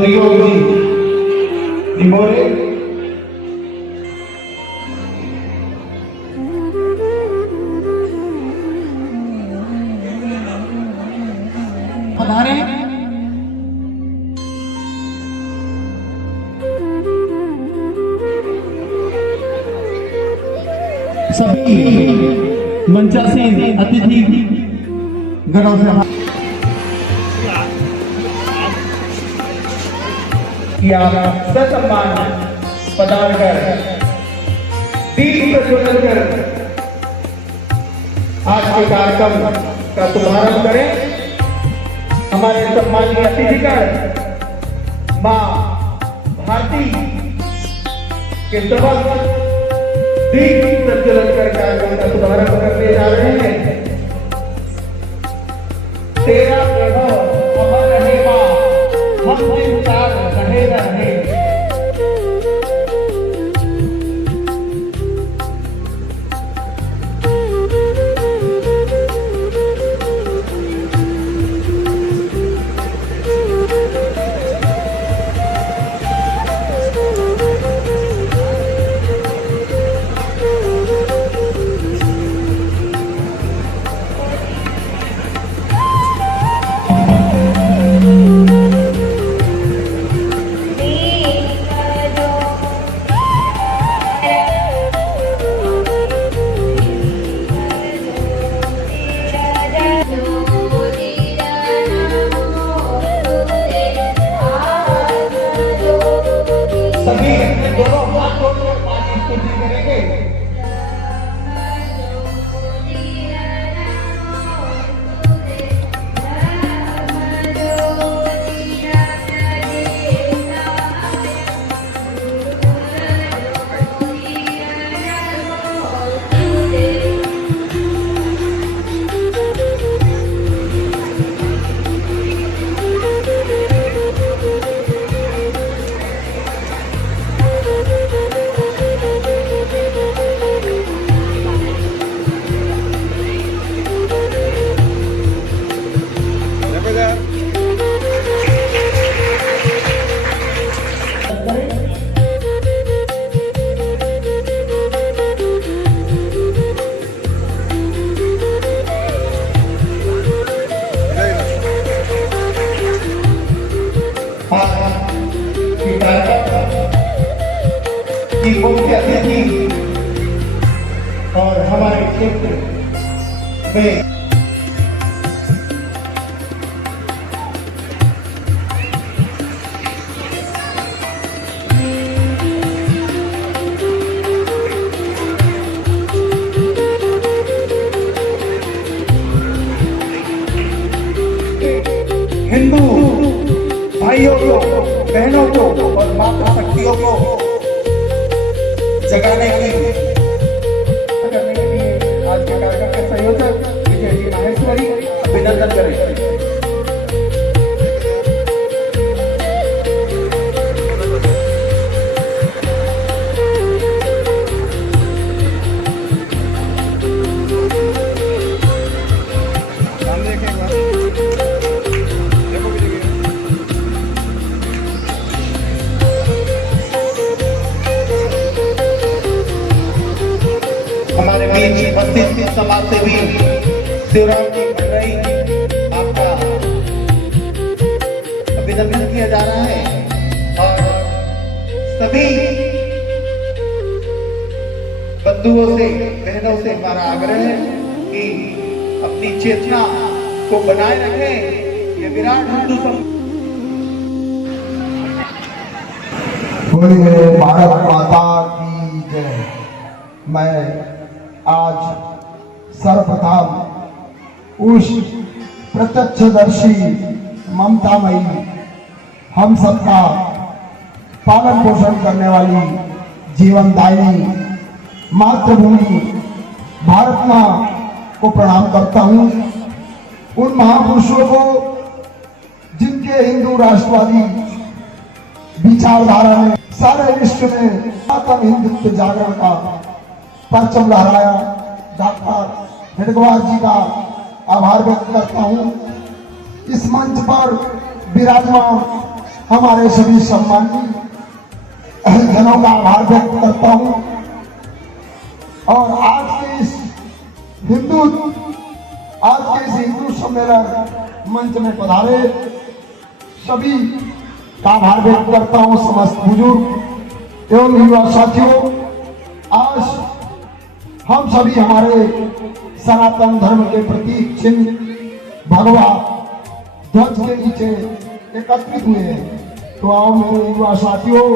सहयोग जी निमोरे पधारे। सभी मंचासीन अतिथि गणों से ससम्मान पधार कर दीप प्रज्वलन कर आज के कार्यक्रम का शुभारंभ करें। हमारे सम्मानीय अतिथिगण मां भारती के समक्ष दीप प्रज्वलन कर कार्यक्रम का शुभारंभ करने जा रहे हैं। तेरा प्रभाव अमर रहे मां, हम विचार रहे रहे। सभी दोनों हाथ जोड़कर पानी स्तुति करेंगे। की मुख्य अतिथि और हमारे क्षेत्र में हिंदू भाइयों को, बहनों को और माता शक्तियों को जगाने के लिए आज के कार्यक्रम के संयोजक विजय जी माहेश्वरी अभिनंदन करें। हमारे बीच उपस्थित समाज सेवी शिवराम जी भंडराई, आपका अभिनंदन किया जा रहा है और सभी बंधुओं से, बहनों से हमारा आग्रह है कि अपनी चेतना को बनाए रखें। ये विराट हिंदू बोलिए भारत माता की जय। मैं आज सर्वप्रथम उस प्रत्यक्षदर्शी ममतामयी हम सबका पालन पोषण करने वाली जीवनदायिनी मातृभूमि भारत माँ को प्रणाम करता हूँ। उन महापुरुषों को जिनके हिंदू राष्ट्रवादी विचारधारा ने सारे विश्व में सनातन हिंदुत्व जागरण का परचम लहराया। डॉक्टर हेडगेवार जी का आभार व्यक्त करता हूँ। इस मंच पर विराजमान हमारे सभी सम्मानित जनों का आभार व्यक्त करता हूं और आज के इस हिंदू सम्मेलन मंच में पधारे सभी का आभार व्यक्त करता हूं। समस्त बुजुर्ग एवं युवा साथियों, आज हम सभी हमारे सनातन धर्म के प्रतीक चिन्ह भगवा ध्वज के नीचे एकत्रित हुए हैं। तो आओ मेरे युवा साथियों,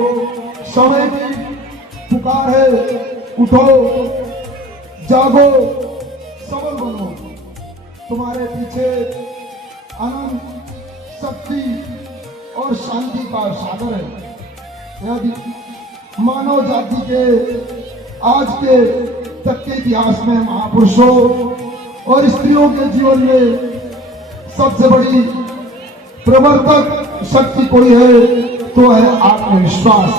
समय की पुकार है, उठो, जागो, सबल बनो। तुम्हारे पीछे अनंत शक्ति और शांति का सागर है। यदि मानव जाति के आज के तक के इतिहास में महापुरुषों और स्त्रियों के जीवन में सबसे बड़ी प्रवर्तक शक्ति कोई है तो है आत्मविश्वास।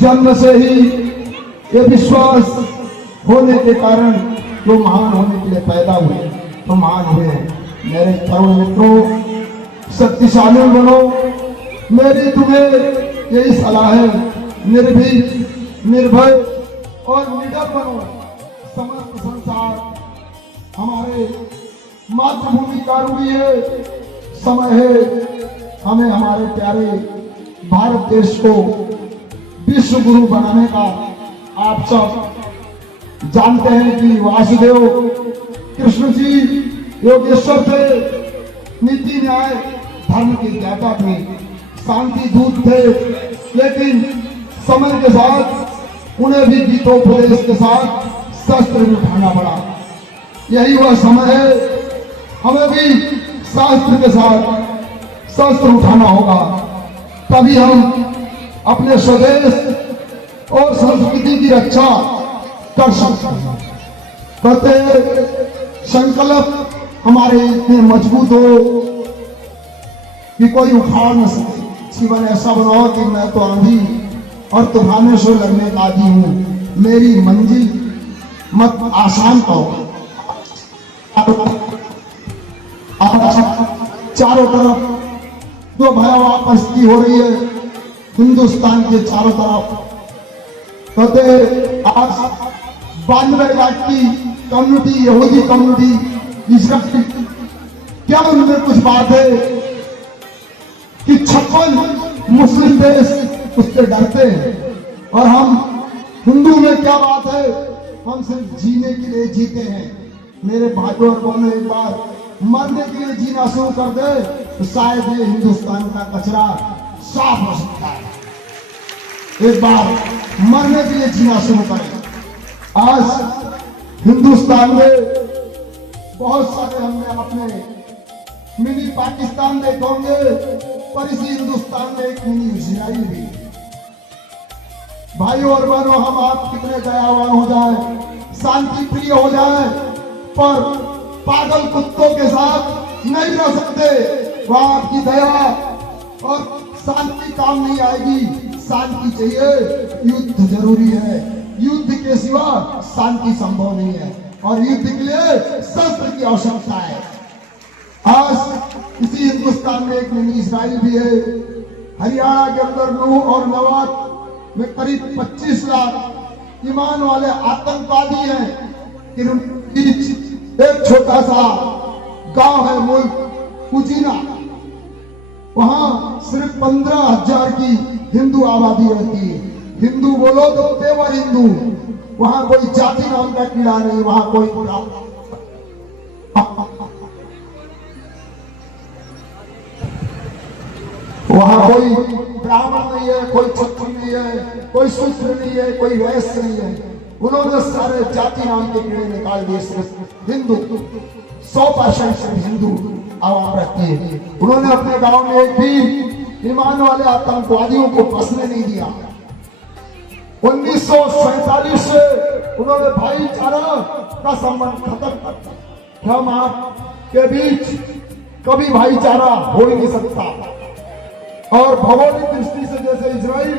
जन्म से ही ये विश्वास होने के कारण जो महान होने के लिए पैदा हुए तो महान हुए हैं। मेरे तरुण मित्रों, शक्तिशाली बनो। मेरी तुम्हें यही सलाह है, निर्भीक, निर्भय और निडर बनो। समस्त संसार हमारे मातृभूमि का ऋणी है। समय है हमें हमारे प्यारे भारत देश को विश्व गुरु बनाने का। आप सब जानते हैं कि वासुदेव कृष्ण जी योगेश्वर थे, नीति न्याय धर्म के ज्ञाता थे, शांति दूत थे, लेकिन समय के साथ उन्हें भी गीतोपदेश के साथ शस्त्र उठाना पड़ा। यही वह समय है, हमें भी शास्त्र के साथ शस्त्र उठाना होगा, तभी हम अपने स्वदेश और संस्कृति की रक्षा कर सकते हैं। कहते संकल्प हमारे इतने मजबूत हो कि कोई उखाड़ न सके। जीवन ऐसा बनाओ कि मैं तो आंधी और तूफानों से लड़ने का आदी हूं, मेरी मंजिल मत आसान करो। चारों तरफ जो भयावह परिस्थिति हो रही है हिंदुस्तान के चारों तरफ, कहते आज 92 लाख की कम्युनिटी, यहूदी कम्युनिटी, इसराइल, क्या उनमें कुछ बात है कि 56 मुस्लिम देश उससे डरते हैं और हम हिंदू में क्या बात है, हम सिर्फ जीने के लिए जीते हैं। मेरे भाइयों और बहनों, एक बार मरने के लिए जीना शुरू कर दे तो शायद ये हिंदुस्तान का कचरा साफ हो सकता है। एक बार मरने के लिए जीना शुरू करें। आज हिंदुस्तान में बहुत सारे हमने अपने मिनी पाकिस्तान देखे होंगे, पर इसी हिंदुस्तान में एक मिनी इजराइल भी। भाइयों और बहनों, हम आप कितने दयावान हो जाए, शांति प्रिय हो जाए, पर पागल कुत्तों के साथ नहीं रह सकते। वहां आपकी दया और शांति काम नहीं आएगी। शांति चाहिए, युद्ध जरूरी है। युद्ध के सिवा शांति संभव नहीं है और युद्ध के लिए शस्त्र की आवश्यकता है। आज इसी हिंदुस्तान में एक मिनी इजराइल भी है। हरियाणा के अंदर नूह और नवाद में करीब 25 लाख ईमान वाले आतंकवादी हैं। एक छोटा सा गांव है मुल्क उजीना, वहां सिर्फ 15,000 की हिंदू आबादी रहती है। हिंदू बोलो तो पेवर हिंदू, वहां कोई जाति नाम का कीड़ा नहीं, वहां कोई ब्राह्मण नहीं है, कोई क्षत्रिय नहीं है, कोई शूद्र नहीं है, कोई वैश्य नहीं है। उन्होंने सारे जाति नाम के कीड़े निकाल दिए। सिर्फ हिंदू 100% सिर्फ हिंदू आवाम रहती है। उन्होंने अपने गांव में एक भी ईमान वाले आतंकवादियों को बसने नहीं दिया। 1947 से उन्होंने भाईचारा का संबंध खत्म कर दिया। हम आपके बीच कभी भाईचारा हो ही नहीं सकता। और भौगोलिक दृष्टि से जैसे इजराइल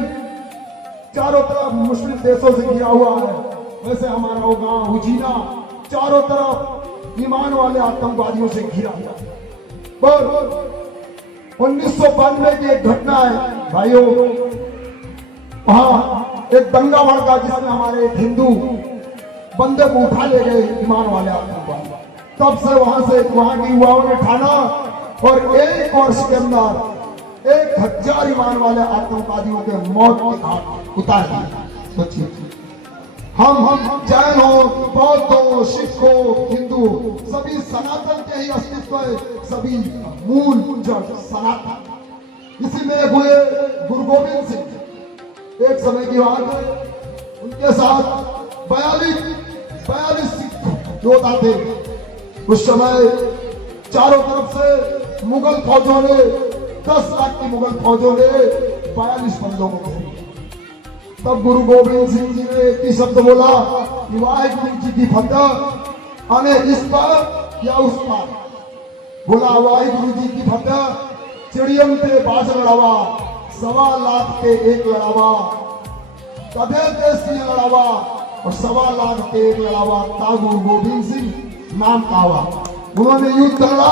चारों तरफ मुस्लिम देशों से घिरा हुआ है, वैसे हमारा वो गांव उजीना चारों तरफ ईमान वाले आतंकवादियों से घिरा हुआ। पर 1992 की एक घटना है भाइयों, वहां एक दंगा भड़का जिसमें हमारे एक हिंदू बंदे को उठा ले गए ईमान वाले आतंकवादी। तब से वहां की युवाओं ने ठाना और एक वर्ष के अंदर 1000 ईमान वाले आतंकवादियों के मौत के घाट उतार दिए। सोचिए, हम जैन हो, बौद्ध हो, सिख हो, हिंदू हो, सभी सनातन के ही अस्तित्व है, सभी मूल जड़ सनातन। इसी में हुए गुरु गोविंद सिंह, एक समय की बात है, उनके साथ 42 सिख योद्धा थे। उस समय चारों तरफ से मुगल फौजों ने 10 लाख की मुगल फौजों ने 42 बंदों को घेर लिया। तब गुरु गोविंद सिंह जी ने एक ही शब्द बोला कि वाहिगुरु जी की फतह, आने इस पार या उस पार। बोला वाहिगुरु जी की फतह, चिड़ियन पे बाज लड़ावा, 1.25 लाख के एक लड़ावा, कदे देश की लड़ावा और 1.25 लाख के एक लड़ावा था गुरु गोविंद सिंह नाम कावा। उन्होंने युद्ध लड़ा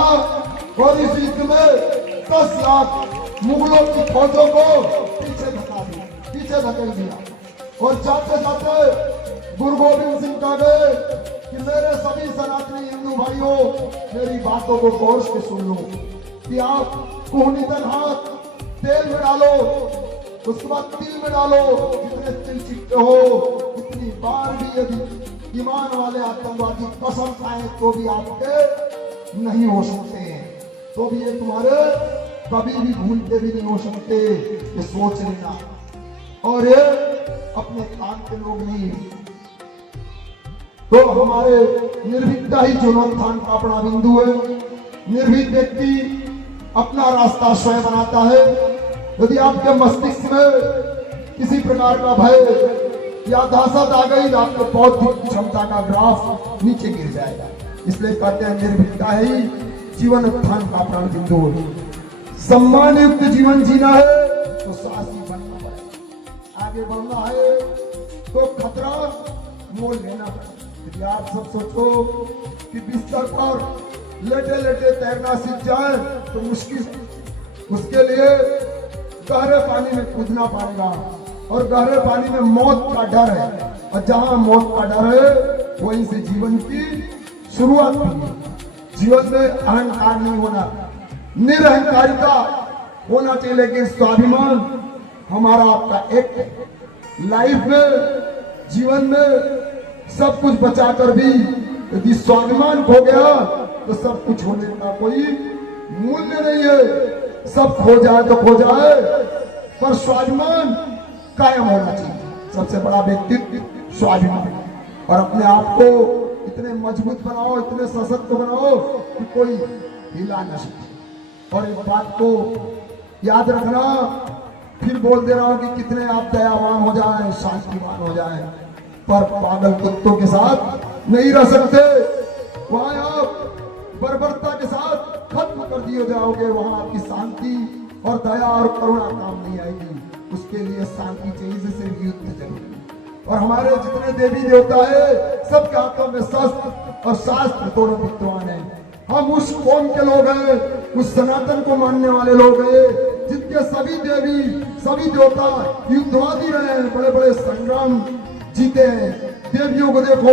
और इस युद्ध में 10 लाख मुगलों की फौजों को पीछे धकेल दिया। और जाते जाते गुरु गोविंद सिंह कह गए कि मेरे सभी सनातनी हिंदू भाइयों, मेरी बातों को गौर से सुन लो कि आप कुहनीतन हाथ तेल में डालो, उसके बाद तिल में डालो, जितने तिल चिट्टे हो इतनी बार भी यदि ईमान वाले आतंकवादी कसम खाए तो भी आपके नहीं हो सकते हैं, तो भी ये तुम्हारे कभी भी भूलते भी नहीं हो सकते, ये सोच लेना। और ये अपने काम के लोग नहीं, तो हमारे निर्भीकता ही जीवनोत्थान का अपना बिंदु है। निर्भीक व्यक्ति अपना रास्ता स्वयं बनाता है। यदि आपके मस्तिष्क में किसी प्रकार का भय या दहशत आ गई तो आपके बौद्धिक क्षमता का ग्राफ नीचे गिर जाएगा। इसलिए कहते हैं निर्भीकता ही जीवनोत्थान का अपना बिंदु है। सम्मान युक्त जीवन जीना है तो साहसी बनना पड़ेगा, आगे बढ़ना है तो खतरा मोल लेना पड़ेगा। यदि आप सब सोचो कि बिस्तर पर लेटे लेटे तैरना सीख जाए तो मुश्किल, उसके लिए गहरे पानी में कूदना पड़ेगा और गहरे पानी में मौत का डर है, और जहां मौत का डर है वहीं से जीवन की शुरुआत हुई है। जीवन में अहंकार नहीं होना, निरहंकारिता होना चाहिए, लेकिन स्वाभिमान हमारा आपका एक लाइफ में जीवन में सब कुछ बचाकर भी यदि स्वाभिमान खो गया तो सब कुछ होने का कोई मूल्य नहीं है। सब खो जाए तो खो जाए, पर स्वाभिमान कायम होना चाहिए। सबसे बड़ा व्यक्तित्व स्वाभिमान, और अपने आप को इतने मजबूत बनाओ, इतने सशक्त बनाओ कि कोई हिला न सके। और इस बात को याद रखना, फिर बोल दे रहा हूं कि कितने आप दयावान हो जाएं, शांतिवान हो जाएं, पर पागल कुत्तों के साथ नहीं रह सकते। वहां आप बर्बरता के साथ खत्म कर दिए जाओगे, वहां आपकी शांति और दया और करुणा काम नहीं आएगी। उसके लिए शांति चाहिए, सिर्फ युद्ध जरूरी। और हमारे जितने देवी देवता है सबके हाथों में शस्त्र और शास्त्र दोनों विद्वान है। हम उस कौम के लोग हैं, उस सनातन को मानने वाले लोग हैं जिनके सभी देवी सभी देवता युद्धवादी रहे हैं, बड़े बड़े संग्राम जीते हैं। देवियों को देखो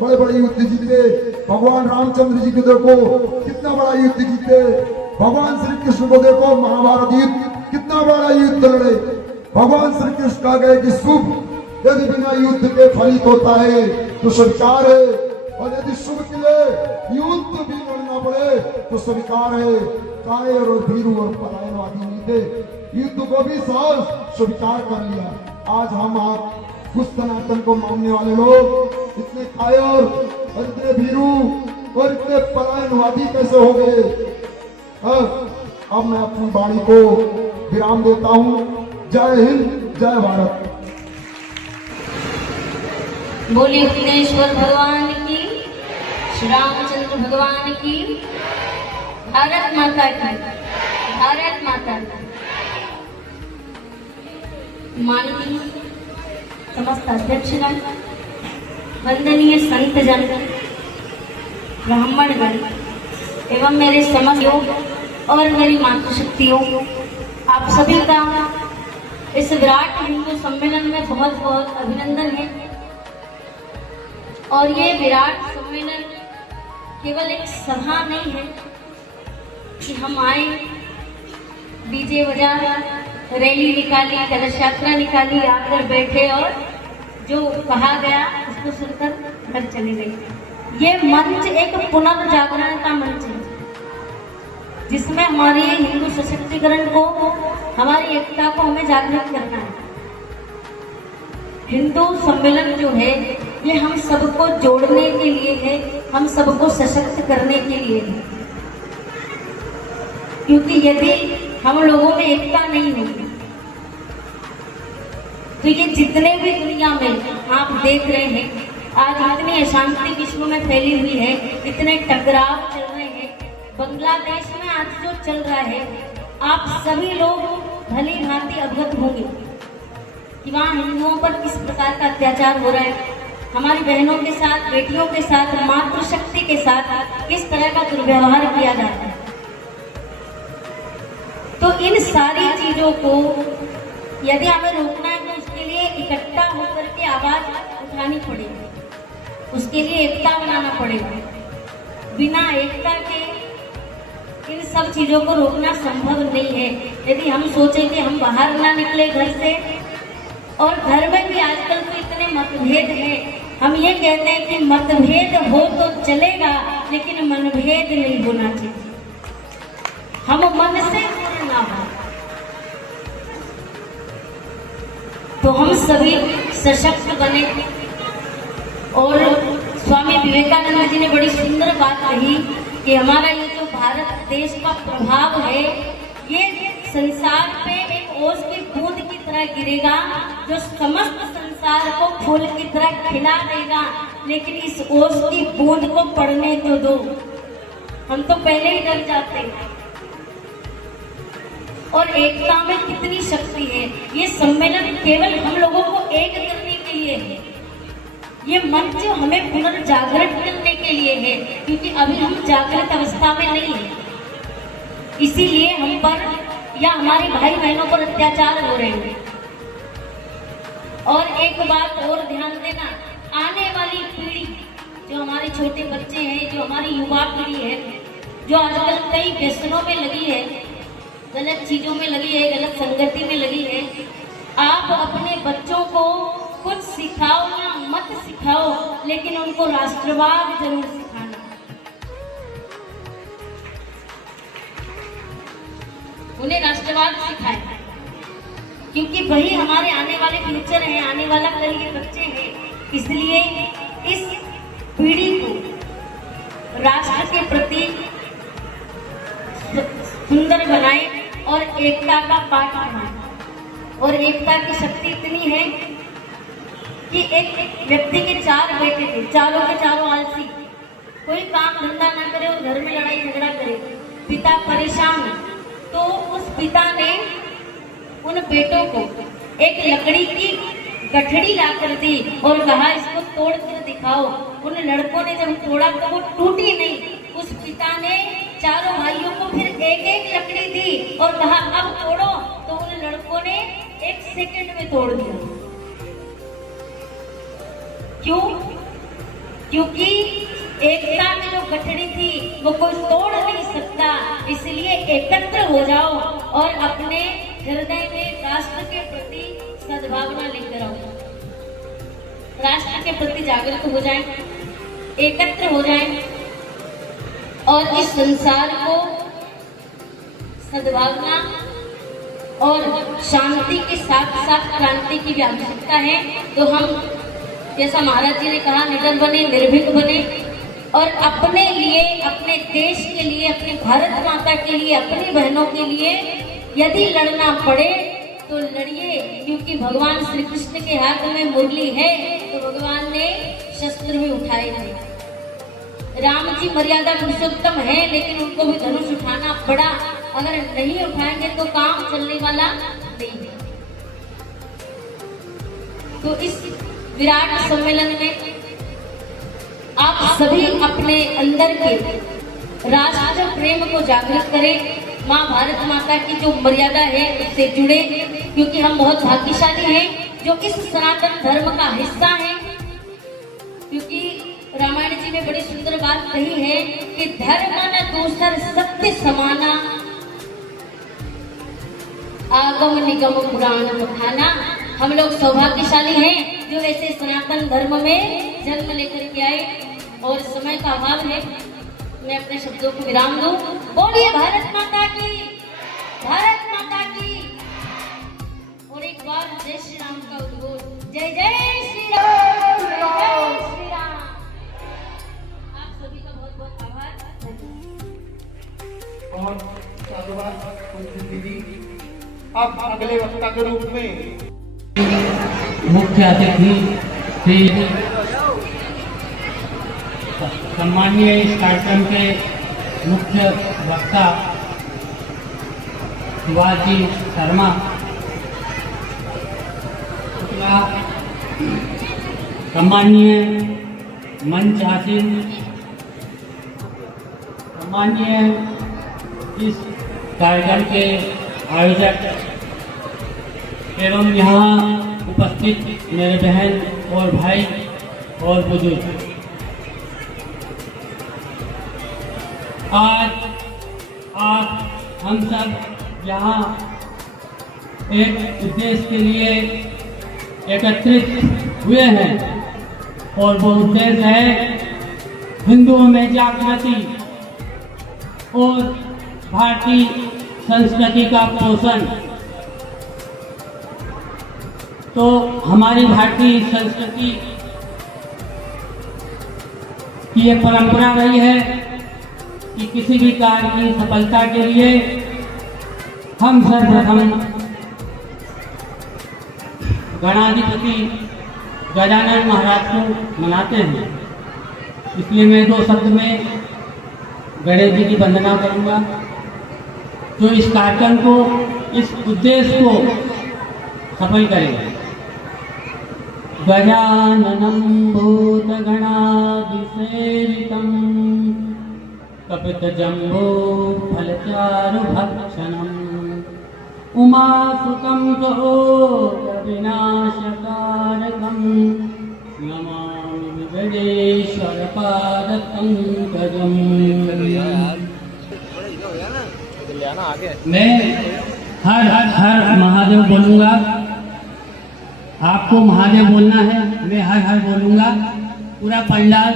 बड़े बड़े युद्ध जीते, भगवान रामचंद्र जी को देखो कितना बड़ा युद्ध जीते, भगवान श्री कृष्ण को देखो महाभारत युद्ध कितना बड़ा युद्ध लड़े। भगवान श्री कृष्ण कह गए कि शुभ यदि बिना युद्ध के फलित होता है तो स्वीकार है, और यदि शुभ के लिए युद्ध भी लड़ना पड़े तो स्वीकार है। कायर और भीरू और पलायनवादी नहीं थे, युद्ध को भी साहस स्वीकार कर लिया। आज हम आप उस सनातन को मानने वाले लोग इतने कायर और इतने भीरू और इतने पलायनवादी कैसे हो गए? अब मैं अपनी वाणी को विराम देता हूँ। जय हिंद, जय भारत। बोले विघ्नेश्वर भगवान की, श्री रामचंद्र भगवान की, भारत माता की, भारत माता की। माननीय समस्त अध्यक्षगण, वंदनीय संतजन, ब्राह्मणगण एवं मेरे समस्त योग और मेरी मातृशक्तियों, आप सभी का इस विराट हिंदू सम्मेलन में बहुत बहुत अभिनंदन है। और ये विराट सम्मेलन केवल एक सभा नहीं है कि हम आए, डीजे बजा, रैली निकाली, कलश यात्रा निकाली, आकर बैठे और जो कहा गया उसको सुनकर घर चले गए। ये मंच एक पुनर्जागरण का मंच है जिसमें हमारे हिंदू सशक्तिकरण को, हमारी एकता को हमें जागृत करना है। हिंदू सम्मेलन जो है ये हम सबको जोड़ने के लिए है, हम सबको सशक्त करने के लिए है। क्योंकि यदि हम लोगों में एकता नहीं होगी तो ये जितने भी दुनिया में आप देख रहे हैं, आज इतनी अशांति विश्व में फैली हुई है, इतने टकराव चल रहे हैं, बांग्लादेश में आज जो चल रहा है, आप सभी लोग भली भांति अवगत होंगे कि वहाँ हिंदुओं पर किस प्रकार का अत्याचार हो रहा है, हमारी बहनों के साथ, बेटियों के साथ, मातृशक्ति के साथ किस तरह का दुर्व्यवहार किया जाता है। तो इन सारी चीजों को यदि हमें रोकना है तो उसके लिए इकट्ठा होकर के आवाज उठानी पड़ेगी, उसके लिए एकता बनाना पड़ेगा। बिना एकता के इन सब चीजों को रोकना संभव नहीं है। यदि हम सोचें कि हम बाहर ना निकले घर से, और घर में भी आजकल तो इतने मतभेद हैं, हम ये कहते हैं कि मतभेद हो तो चलेगा लेकिन मनभेद नहीं होना चाहिए, हम मन से दूर ना हो। तो हम सभी सशक्त बने। और स्वामी विवेकानंद जी ने बड़ी सुंदर बात कही कि हमारा ये जो भारत देश का प्रभाव है ये संसार पे एक ओस की बूंद की तरह गिरेगा जो समस्त संसार को फूल की तरह खिला देगा, लेकिन इस ओस की बूंद को पड़ने तो दो, हम तो पहले ही डर जाते हैं। और एकता में कितनी शक्ति है। ये सम्मेलन केवल हम लोगों को एक करने के लिए है, ये मंच हमें पुनर्जागृत करने के लिए है, क्योंकि अभी हम जागृत अवस्था में नहीं है, इसीलिए हम पर या हमारे भाई बहनों पर अत्याचार हो रहे हैं। और एक बात और ध्यान देना, आने वाली पीढ़ी जो हमारे छोटे बच्चे हैं, जो हमारी युवा पीढ़ी है, जो आजकल कई व्यसनों में लगी है, गलत चीजों में लगी है, गलत संगति में लगी है, आप अपने बच्चों को कुछ सिखाओ या मत सिखाओ, लेकिन उनको राष्ट्रवाद जरूर सिखाना। उन्हें राष्ट्रवाद सिखाएं, क्योंकि वही हमारे आने वाले फ्यूचर हैं, आने वाला कल ये बच्चे हैं। इसलिए इस पीढ़ी को राष्ट्र के प्रति सुंदर बनाए और एकता का पाठ पढ़ाएं। और एकता की शक्ति इतनी है कि एक व्यक्ति के 4 बेटे थे, चारों के चारों आलसी, कोई काम धंधा ना करे और घर में लड़ाई झगड़ा करे, पिता परेशान, तो उस पिता ने उन बेटों को एक लकड़ी की गठड़ी ला कर दी और कहा इसको तोड़ कर दिखाओ। उन लड़कों ने जब तोड़ा तो वो टूटी नहीं, उस पिता ने चारों भाइयों को फिर एक एक लकड़ी दी और कहा अब तोड़ो, तो उन लड़कों ने 1 सेकंड में तोड़ दिया। क्यों? क्योंकि एकता में जो गठड़ी थी वो कोई तोड़ नहीं सकता। इसलिए एकत्र हो जाओ और अपने हृदय में राष्ट्र के प्रति सद्भावना लेकर आओ, राष्ट्र के प्रति जागृत हो जाएं, एकत्र हो जाएं और इस संसार को सद्भावना और शांति के साथ साथ क्रांति की भी आवश्यकता है। तो हम जैसा महाराज जी ने कहा, निडर बने, निर्भीक बने और अपने लिए, अपने देश के लिए, अपने भारत माता के लिए, अपनी बहनों के लिए यदि लड़ना पड़े तो लड़िए, क्योंकि भगवान श्री कृष्ण के हाथ में मुरली है तो भगवान ने शस्त्र भी उठाए थे। राम जी मर्यादा पुरुषोत्तम है, लेकिन उनको भी धनुष उठाना पड़ा। अगर नहीं उठाएंगे तो काम चलने वाला नहीं है। तो इस विराट सम्मेलन में आप सभी अपने अंदर के राष्ट्र प्रेम को जागृत करें, माँ भारत माता की जो मर्यादा है उससे जुड़े, क्योंकि हम बहुत भाग्यशाली हैं जो इस सनातन धर्म का हिस्सा हैं। क्योंकि रामायण जी में बड़ी सुंदर बात कही है कि धर्म न दूसर सत्य समाना, आगम निगम पुराण बखाना। हम लोग सौभाग्यशाली हैं जो ऐसे सनातन धर्म में जन्म लेकर के आए। और समय का अभाव है, मैं अपने शब्दों को विराम दूं। बोलिए भारत माता की, भारत माता की। और एक बार जय श्री राम का उद्घोष, जय जय श्री राम, जय जय श्री राम। आप सभी का बहुत बहुत आभार। और साधुवाद दीदी, अब अगले वक्ता के रूप में मुख्य अतिथि श्री सम्मानीय इस कार्यक्रम के मुख्य वक्ता शिवाजी शर्मा, सम्मानीय मंच आसीन, सम्मानीय इस कार्यक्रम के आयोजक एवं यहाँ उपस्थित मेरे बहन और भाई और बुजुर्ग, आज आप हम सब यहाँ एक उद्देश्य के लिए एकत्रित हुए हैं और वो उद्देश्य है हिंदुओं में जागृति और भारतीय संस्कृति का पोषण। तो हमारी भारतीय संस्कृति की एक परंपरा रही है कि किसी भी कार्य की सफलता के लिए हम सर्वप्रथम गणाधिपति गजानन महाराज को मनाते हैं। इसलिए मैं 2 शब्द में गणेश जी की वंदना करूंगा, जो इस कार्यक्रम को, इस उद्देश्य को सफल करेंगे। गजाननं भूतगणाधिसेवितं कपितजम्बो फलचारुभक्षणम् उमासुतं विनाशकारकं नमामि विघ्नेश्वरपादपङ्कजम्। मैं हर हर हर महादेव बोलूंगा, आपको महादेव बोलना है, मैं हर हर बोलूंगा। पूरा पंडाल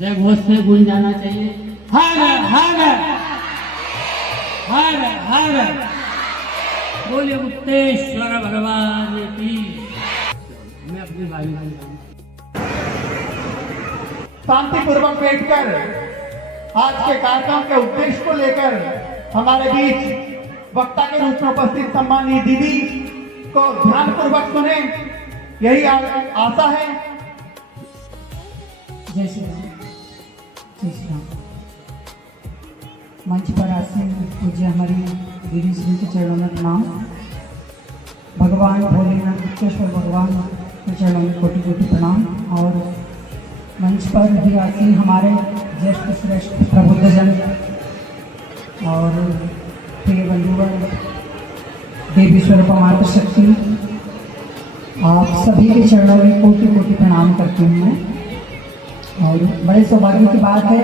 जय घोष से गूंज जाना चाहिए। हर हर हर हर बोले गुप्तेश्वर भगवान की। मैं अपनी भाई शांतिपूर्वक बैठकर आज के कार्यक्रम के उद्देश्य को लेकर हमारे बीच वक्ता के रूप में उपस्थित सम्मानीय दीदी को ध्यानपूर्वक सुने, यही आशा है। जय श्री राम, जय श्री राम। मंच पर आसीन पूज्य हमारी दीदी श्री के चरणों में प्रणाम। भगवान भोलेनाथ गुप्तेश्वर भगवान के चरणों में कोटि कोटि प्रणाम। और मंच पर भी आसीन हमारे ज्येष्ठ श्रेष्ठ प्रबुद्धजन और प्रिय बंधुगण, देवी स्वरूप मातृ शक्ति, आप सभी के चरणों में कोटि कोटि प्रणाम करती हूँ मैं। और बड़े सौभाग्य की बात है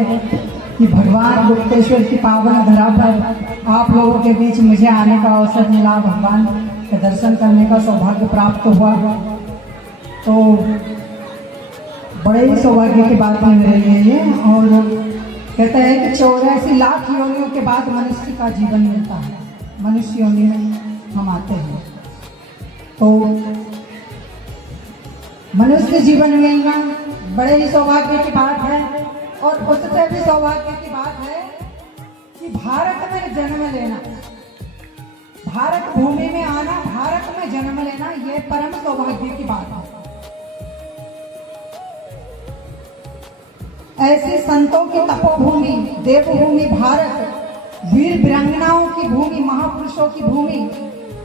कि भगवान गुप्तेश्वर की पावन धरा पर आप लोगों के बीच मुझे आने का अवसर मिला, भगवान के दर्शन करने का सौभाग्य प्राप्त हुआ। तो बड़े ही सौभाग्य की बात है मेरे लिए ये। और कहते हैं कि 84 लाख योनियों के बाद मनुष्य का जीवन मिलता है, मनुष्य योनि में हम आते हैं। तो मनुष्य जीवन मिलना बड़े ही सौभाग्य की बात है। और उससे भी सौभाग्य की बात है कि भारत में जन्म लेना, भारत भूमि में आना, भारत में जन्म लेना, यह परम सौभाग्य की बात है। ऐसे संतों की तपोभूमि, देवभूमि भारत, वीर वीरांगनाओं की भूमि, महापुरुषों की भूमि,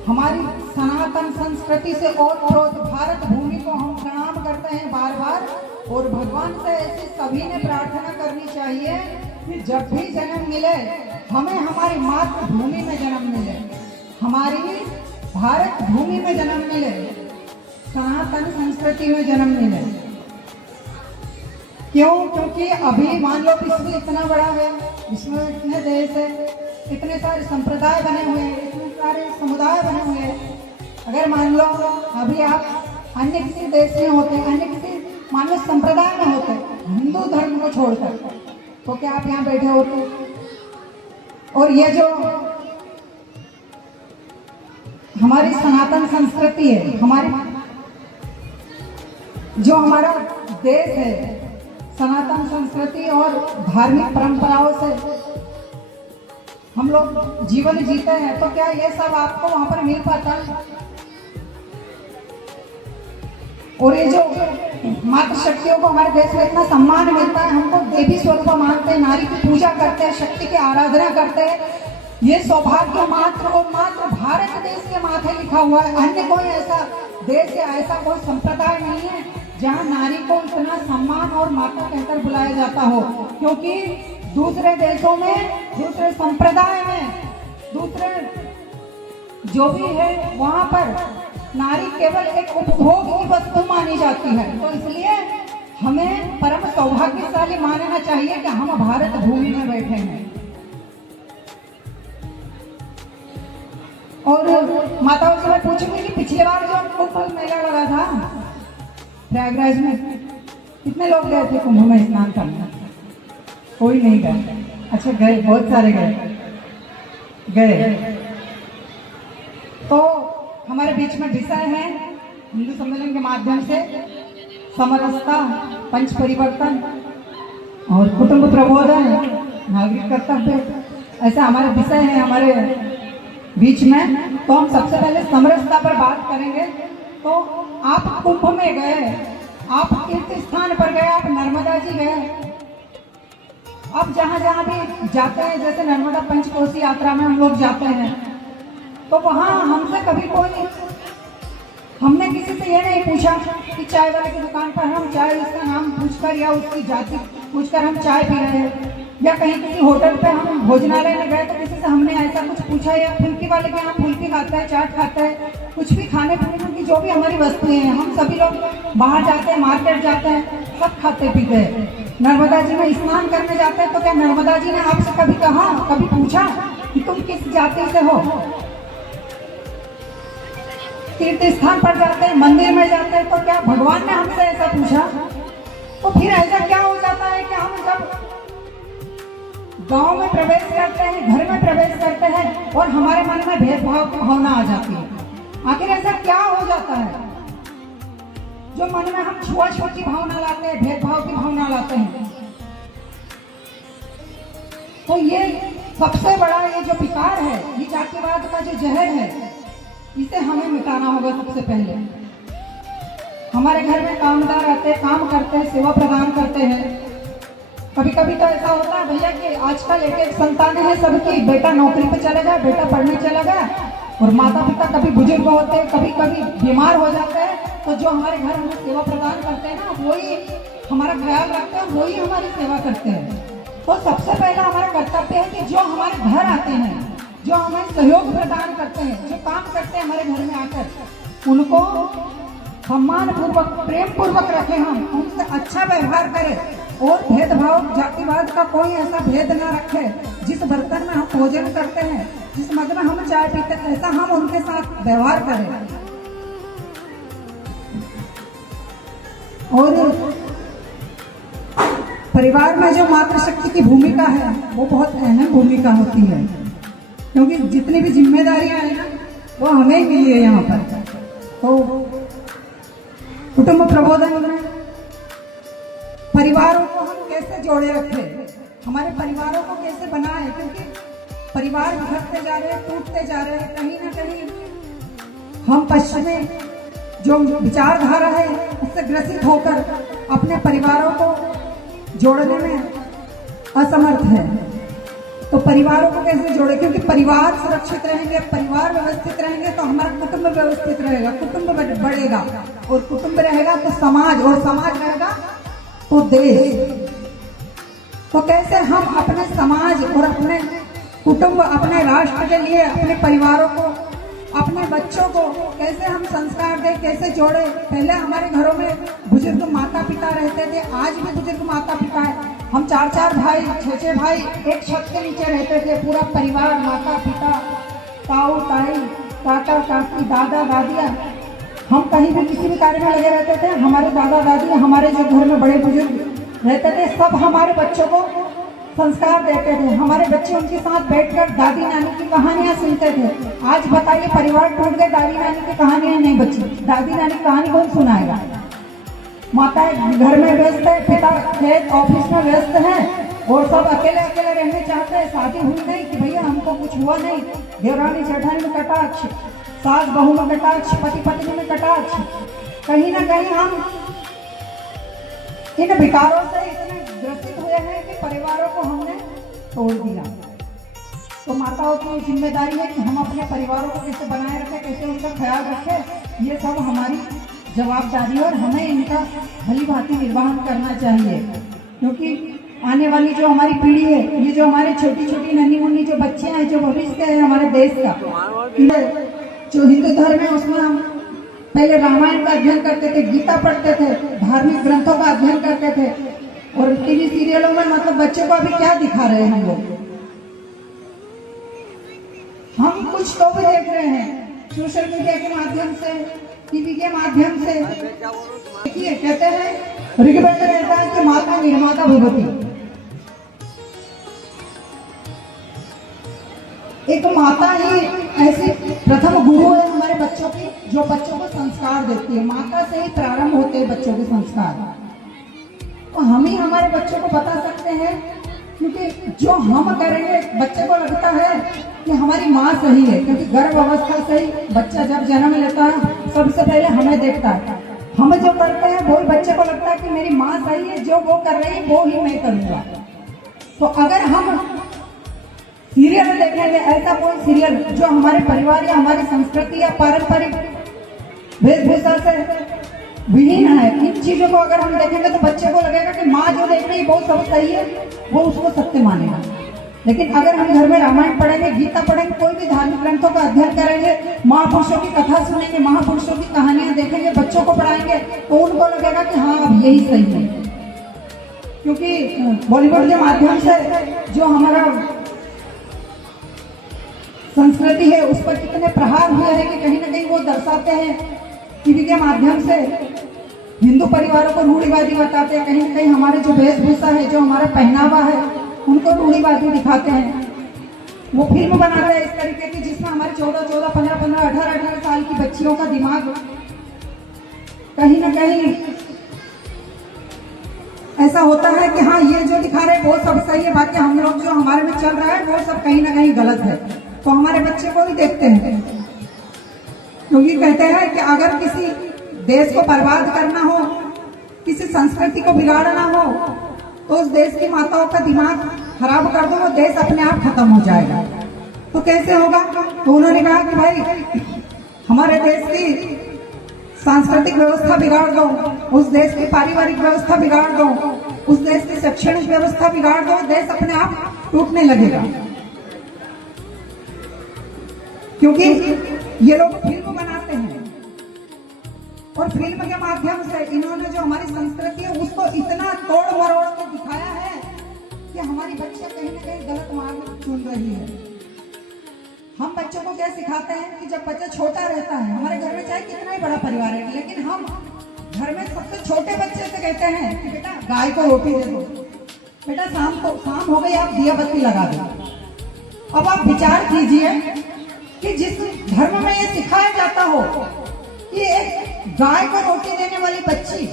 हमारी सनातन संस्कृति से ओतप्रोत भारत भूमि को हम प्रणाम करते हैं बार बार। और भगवान से ऐसे सभी ने प्रार्थना करनी चाहिए कि जब भी जन्म मिले हमें हमारी मातृभूमि में जन्म मिले, हमारी भारत भूमि में जन्म मिले, सनातन संस्कृति में जन्म मिले। क्यों? क्योंकि अभी मान लो विश्व इतना बड़ा है, विश्व में इतने देश है, इतने सारे संप्रदाय बने हुए हैं, इतने सारे समुदाय बने हुए हैं। अगर मान लो अभी आप अन्य किसी देश में होते, अन्य किसी मान लो संप्रदाय में होते, हिंदू धर्म को छोड़कर, तो क्या आप यहाँ बैठे होते? और ये जो हमारी सनातन संस्कृति है, हमारी जो हमारा देश है, सनातन संस्कृति और धार्मिक परंपराओं से हम लोग जीवन जीते हैं, तो क्या ये सब आपको वहां पर मिल पाता है? और ये जो मातृशक्तियों को हमारे देश में इतना सम्मान मिलता है, हमको देवी स्वरूप मानते हैं, नारी की पूजा करते हैं, शक्ति की आराधना करते हैं, ये सौभाग्य मात्र और मात्र भारत देश के माथे लिखा हुआ है। अन्य कोई ऐसा देश या ऐसा कोई संप्रदाय नहीं है जहाँ नारी को इतना सम्मान और माता कहकर बुलाया जाता हो। क्योंकि दूसरे देशों में, दूसरे संप्रदाय में, दूसरे जो भी है, वहाँ पर नारी केवल एक उपभोग की वस्तु मानी जाती है। तो इसलिए हमें परम सौभाग्यशाली मानना चाहिए कि हम भारत भूमि में बैठे हैं। और माताओं से मैं पूछूंगी कि पिछले बार जो कुंभ मेला लगा था प्रयागराज में, कितने लोग गए थे कुंभ में स्नान करने? कोई नहीं गए? अच्छा, गए, बहुत सारे गए। तो हमारे बीच में विषय है हिंदू सम्मेलन के माध्यम से समरसता, पंच परिवर्तन और कुटुंब प्रबोधन, नागरिक कर्तव्य, ऐसा हमारे विषय है हमारे बीच में। तो हम सबसे पहले समरसता पर बात करेंगे। तो आप कुंभ में गए, आप तीर्थ स्थान पर गए, आप नर्मदा जी गए, अब जहाँ जहाँ भी जाते हैं, जैसे नर्मदा पंचकोसी यात्रा में हम लोग जाते हैं, तो वहाँ हमसे कभी हमने किसी से ये नहीं पूछा कि चाय वाले की दुकान पर हम चाय, उसका नाम पूछकर या उसकी जाति पूछकर हम चाय पी रहे हैं, या कहीं किसी होटल पे हम भोजनालय में गए तो किसी से हमने ऐसा कुछ पूछा, या फुल्की वाले के यहाँ फुल्की खाता है, चाट खाता है, कुछ भी खाने पीने की जो भी हमारी वस्तुएं हैं, हम सभी लोग बाहर जाते हैं, मार्केट जाते हैं, सब खाते पीते हैं। नर्मदा जी में स्नान करने जाते हैं तो क्या नर्मदा जी ने आपसे कभी कहा, कभी पूछा कि तुम किस जाति से हो? तीर्थ स्थान पर जाते हैं, मंदिर में जाते हैं, तो क्या भगवान ने हमसे ऐसा पूछा? तो फिर ऐसा क्या हो जाता है कि हम जब गांव में प्रवेश करते हैं, घर में प्रवेश करते हैं और हमारे मन में भेदभाव की भावना आ जाती है। आखिर ऐसा क्या हो जाता है जो मन में हम छुआछूत की भावना लाते हैं, भेदभाव की भावना लाते हैं? तो ये सबसे बड़ा ये जो विकार है, ये जातिवाद का जो जहर है, इसे हमें मिटाना होगा। सबसे पहले हमारे घर में कामदार आते हैं, काम करते हैं, सेवा प्रदान करते हैं। कभी कभी तो ऐसा होता है भैया कि आजकल एक संतान है सबकी, बेटा नौकरी पे चला गया, बेटा पढ़ने चला गया, और माता पिता कभी बुजुर्ग होते हैं, कभी कभी बीमार हो जाते हैं, तो जो हमारे घर में सेवा प्रदान करते हैं ना, वही हमारा ख्याल रखते हैं, वही हमारी सेवा करते हैं। तो सबसे पहला हमारा कर्तव्य है कि जो हमारे घर आते हैं, जो हमें सहयोग प्रदान करते हैं, जो काम करते हैं हमारे घर में आकर, उनको सम्मान पूर्वक, प्रेम पूर्वक रखें, हम उनसे अच्छा व्यवहार करें और भेदभाव, जातिवाद का कोई ऐसा भेद न रखें। जिस बर्तन में हम भोजन करते हैं, जिस मग में हम चाय पीते हैं, ऐसा हम उनके साथ व्यवहार करें। और परिवार में जो मातृशक्ति की भूमिका है, वो बहुत अहम भूमिका होती है, क्योंकि जितनी भी जिम्मेदारियां हैं ना, वो हमें ही मिली है यहाँ पर। तो कुटुंब प्रबोधन में परिवारों को हम कैसे जोड़े रखें, हमारे परिवारों को कैसे बनाएं, क्योंकि परिवार बिखरते जा रहे हैं, टूटते जा रहे हैं। कहीं ना कहीं हम पश्चिमी जो विचारधारा है उससे ग्रसित होकर अपने परिवारों को जोड़ने में असमर्थ है। तो परिवारों को कैसे जोड़े, क्योंकि परिवार सुरक्षित रहेंगे, परिवार व्यवस्थित रहेंगे तो हमारा कुटुंब व्यवस्थित रहेगा, कुटुंब बढ़ेगा, और कुटुंब रहेगा तो समाज, और समाज रहेगा तो देश। तो कैसे हम अपने समाज और अपने कुटुंब, अपने राष्ट्र के लिए, अपने परिवारों को, अपने बच्चों को कैसे हम संस्कार दें, कैसे जोड़े। पहले हमारे घरों में बुजुर्ग माता पिता रहते थे, आज भी बुजुर्ग माता पिता है। हम 4-4 भाई, 6-6 भाई एक छत के नीचे रहते थे, पूरा परिवार, माता पिता, ताऊ ताई, काका काकी, दादा दादियाँ। हम कहीं भी किसी भी कार्य में लगे रहते थे। हमारे दादा दादी, हमारे जो घर में बड़े बुजुर्ग रहते थे, सब हमारे बच्चों को संस्कार देते थे। हमारे बच्चे उनके साथ बैठकर दादी नानी की कहानियां सुनते थे। आज बताइए, परिवार टूट गए, दादी नानी की कहानियां नहीं बची। दादी नानी की कहानी कौन सुनाएगा? माताएं घर में व्यस्त है, पिता खेत ऑफिस में व्यस्त है, और सब अकेले अकेले रहने चाहते हैं। शादी हुई नहीं कि भैया हमको कुछ हुआ नहीं, देवरानी जेठानी में कटाक्ष, सास बहू में कटाक्ष, पति पत्नी में कटाक्ष। कहीं ना कहीं हम इन विकारों से इतने ग्रसित हुए हैं कि परिवारों को हमने तोड़ दिया। तो माताओं की जिम्मेदारी है कि हम अपने परिवारों को कैसे बनाए रखें, कैसे उनका ख्याल रखें। ये सब हमारी जवाबदारी है और हमें इनका भली भांति निर्वहन करना चाहिए, क्योंकि आने वाली जो हमारी पीढ़ी है, ये जो हमारे छोटी छोटी नन्ही मुन्नी जो बच्चे हैं, जो भविष्य है हमारे देश का, जो हिंदू धर्म है उसमें हम पहले रामायण का अध्ययन करते थे, गीता पढ़ते थे, धार्मिक ग्रंथों का अध्ययन करते थे, और टीवी सीरियलों में मतलब बच्चों को अभी क्या दिखा रहे हैं हम लोग? हम कुछ तो भी देख रहे हैं सोशल मीडिया के माध्यम से, टीवी के माध्यम से। देखिए, कहते हैं ऋग्वेद में रहता है कि माता निर्माता भवति। एक माता ही ऐसी प्रथम गुरु है हमारे बच्चों की, जो बच्चों को संस्कार देती है। माता से ही प्रारंभ होते हैं बच्चों के संस्कार। तो हम ही हमारे बच्चों को बता सकते हैं, क्योंकि जो हम करेंगे, बच्चे को लगता है कि हमारी माँ सही है, क्योंकि गर्भ अवस्था से ही बच्चा जब जन्म लेता है सबसे पहले हमें देखता है। हम जो करते हैं वो बच्चे को लगता है कि मेरी माँ सही है, जो वो कर रही है वो ही मैं करूँगा। तो अगर हम सीरियल देखेंगे, ऐसा कोई सीरियल जो हमारे परिवार या हमारी संस्कृति या पारंपरिक वेशभूषा से विहीन है, इन चीजों को अगर हम देखेंगे तो बच्चे को लगेगा कि माँ जो देख रही है वो सब सही है, वो उसको सत्य मानेगा। लेकिन अगर हम घर में रामायण पढ़ेंगे, गीता पढ़ेंगे, कोई भी धार्मिक ग्रंथों का अध्ययन करेंगे, महापुरुषों की कथा सुनेंगे, महापुरुषों की कहानियां देखेंगे, बच्चों को पढ़ाएंगे, तो उनको लगेगा कि हाँ अब यही सही है। क्योंकि बॉलीवुड के माध्यम से जो हमारा संस्कृति है उस पर कितने प्रहार हुए हैं कि कहीं ना कहीं वो दर्शाते हैं। टीवी के माध्यम से हिंदू परिवारों को रूढ़िवादी बताते हैं, कहीं ना कहीं हमारे जो वेशभूषा है, जो हमारा पहनावा है, उनको रूढ़िवादी दिखाते हैं। वो फिल्म बनाते हैं इस तरीके की जिसमें हमारे 14-14, 15-15, 18-18 साल की बच्चियों का दिमाग कहीं ना कहीं ऐसा होता है कि हाँ ये जो दिखा रहे हैं वो सब सही है, बाकी हम लोग जो हमारे में चल रहा है वो सब कहीं ना कहीं गलत है। तो हमारे बच्चे को भी देखते हैं, क्योंकि कहते हैं कि अगर किसी देश को बर्बाद करना हो, किसी संस्कृति को बिगाड़ना हो, तो उस देश की माताओं का दिमाग खराब कर दो, वो देश अपने आप खत्म हो जाएगा। तो कैसे होगा? तो उन्होंने कहा कि भाई हमारे देश की सांस्कृतिक व्यवस्था बिगाड़ दो, उस देश की पारिवारिक व्यवस्था बिगाड़ दो, उस देश की शैक्षणिक व्यवस्था बिगाड़ दो, देश अपने आप टूटने लगेगा। क्योंकि ये लोग फिल्म बनाते हैं और फिल्म के माध्यम से इन्होंने जो हमारी संस्कृति है उसको इतना तोड़ मरोड़ के दिखाया है कि हमारी बच्चियां कहीं ना कहीं गलत मार्ग चुन रही है। हम बच्चों को क्या सिखाते हैं कि जब बच्चा छोटा रहता है, हमारे घर में चाहे कितना ही बड़ा परिवार है, लेकिन हम घर में सबसे छोटे बच्चे से कहते हैं कि बेटा गाय को रोटी दे दो, बेटा शाम हो गई आप दिया बत्ती लगा दो। अब आप विचार कीजिए कि जिस धर्म में ये सिखाया जाता हो कि एक गाय को रोटी देने वाली बच्ची,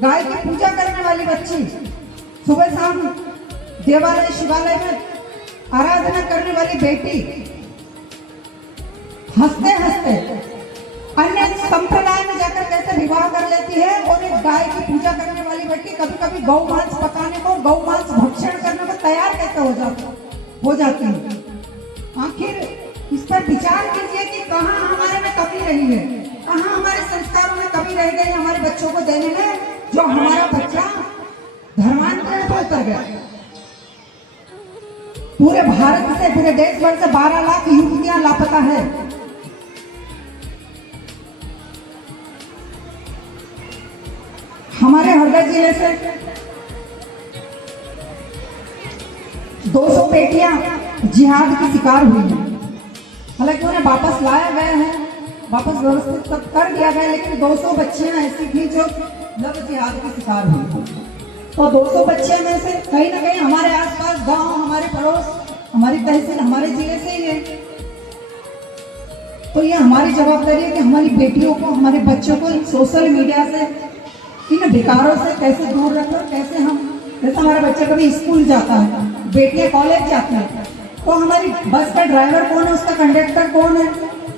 गाय की पूजा करने वाली बच्ची, सुबह शाम देवालय शिवालय में आराधना करने वाली बेटी, हंसते हंसते अन्य संप्रदाय में जाकर कैसे विवाह कर लेती है, और एक गाय की पूजा करने वाली बेटी कभी कभी गौ मांस पकाने को, गौ मांस भक्षण करने को तैयार कैसे हो जाती है। आखिर इस पर विचार कीजिए कि कहाँ हमारे में कमी रही है, कहाँ हमारे संस्कारों में कमी रह गई हमारे बच्चों को देने में, जो हमारा बच्चा धर्मांतरण पर उतर गया। पूरे भारत से, पूरे देश भर से 12 लाख युवतियां लापता है। हमारे हरदा जिले से 200 बेटियां जिहाद की शिकार हुई हैं। हालांकि उन्हें वापस लाया गया है, वापस व्यवस्थित सब कर दिया गया, लेकिन 200 बच्चियां ऐसी थी जो लव जिहाद की शिकार हुई। तो 200 बच्चे में से कहीं ना कहीं हमारे आसपास गांव, हमारे पड़ोस, हमारी तहसील, हमारे जिले से ही है। तो ये हमारी जवाबदारी है कि हमारी बेटियों को, हमारे बच्चों को इन सोशल मीडिया से, इन विकारों से कैसे दूर रखें। कैसे हम, जैसे हमारा बच्चा कभी स्कूल जाता है, बेटियां कॉलेज जाती हैं, तो हमारी बस का ड्राइवर कौन है, उसका कंडक्टर कौन है,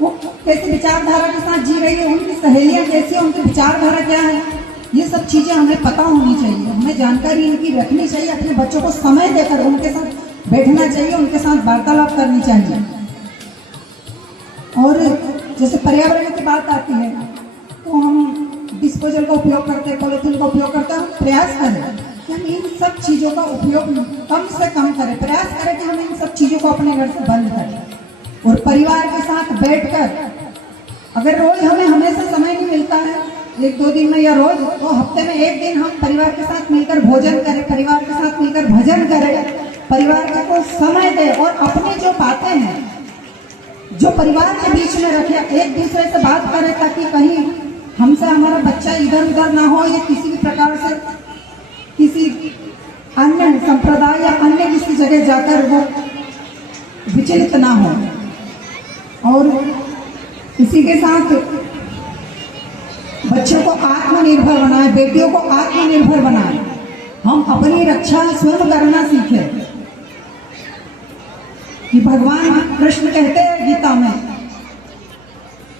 वो कैसी विचारधारा के साथ जी रही है, उनकी सहेलियां कैसी है, उनकी विचारधारा क्या है, ये सब चीजें हमें पता होनी चाहिए। हमें जानकारी इनकी रखनी चाहिए। अपने बच्चों को समय देकर उनके साथ बैठना चाहिए, उनके साथ वार्तालाप करनी चाहिए। और जैसे पर्यावरण की बात आती है तो हम डिस्पोजल का उपयोग करते हैं, पॉलिथीन का उपयोग करते हैं। हम प्रयास करें कि हम इन सब चीज़ों का उपयोग कम से कम करें। प्रयास करें कि हम इन सब चीज़ों को अपने घर से बंद करें और परिवार के साथ बैठकर, अगर रोज हमें हमेशा समय नहीं मिलता है, 1-2 दिन में या रोज, तो हफ्ते में 1 दिन हम परिवार के साथ मिलकर भोजन करें, परिवार के साथ मिलकर भजन करें, परिवार को समय दें और अपनी जो बातें हैं जो परिवार के बीच में रखें, एक दूसरे से बात करें, ताकि कहीं हमसे हमारा बच्चा इधर उधर ना हो या किसी भी प्रकार से किसी अन्य संप्रदाय या अन्य किसी जगह जाकर वो विचलित ना हो। और इसी के साथ बच्चों को आत्मनिर्भर बनाए, बेटियों को आत्मनिर्भर बनाए। हम अपनी रक्षा स्वयं करना सीखें। कि भगवान कृष्ण कहते हैं गीता में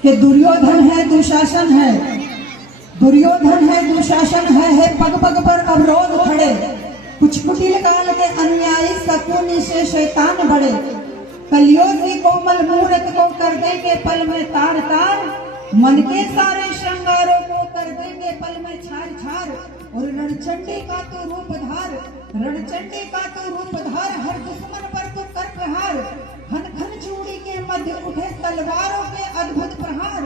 कि दुर्योधन है, दुशासन है, दुर्योधन है, दुशासन है पग पग पर अवरोध खड़े, कुछ कुटिल काल के अन्यायी शकुनी से शैतान बढ़े, कलियोगी कोमल मूरत को कर देंगे पल में तार तार, मन के सारे श्रृंगारों को कर देंगे पल में छार छार, और रणचंडी का तो रूप धार, रणचंडी का तो रूप धार, हर दुश्मन पर तो कर प्रहार, खन खन चूड़ी के मध्य उठे तलवारों के अद्भुत प्रहार,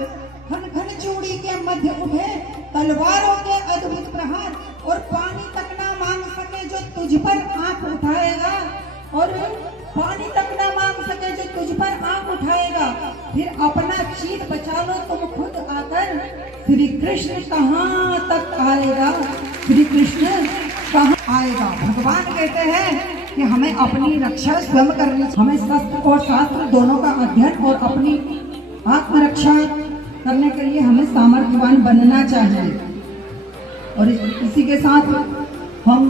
खन खन चूड़ी के मध्य उठे तलवारों के अद्भुत प्रहार, और पानी तक ना मांग सके जो तुझ पर आंख उठाएगा, और पानी तक ना मांग सके जो तुझ पर आंख उठाएगा, फिर अपना चीत बचा लो तुम खुद आकर, श्री कृष्ण कहाँ तक आएगा, श्री कृष्ण कहाँ आएगा। भगवान कहते हैं कि हमें अपनी रक्षा स्वयं करनी चाहिए। हमें शस्त्र और शास्त्र दोनों का अध्ययन और अपनी आत्मरक्षा करने के लिए हमें सामर्थ्यवान बनना चाहिए। और इसी के साथ हम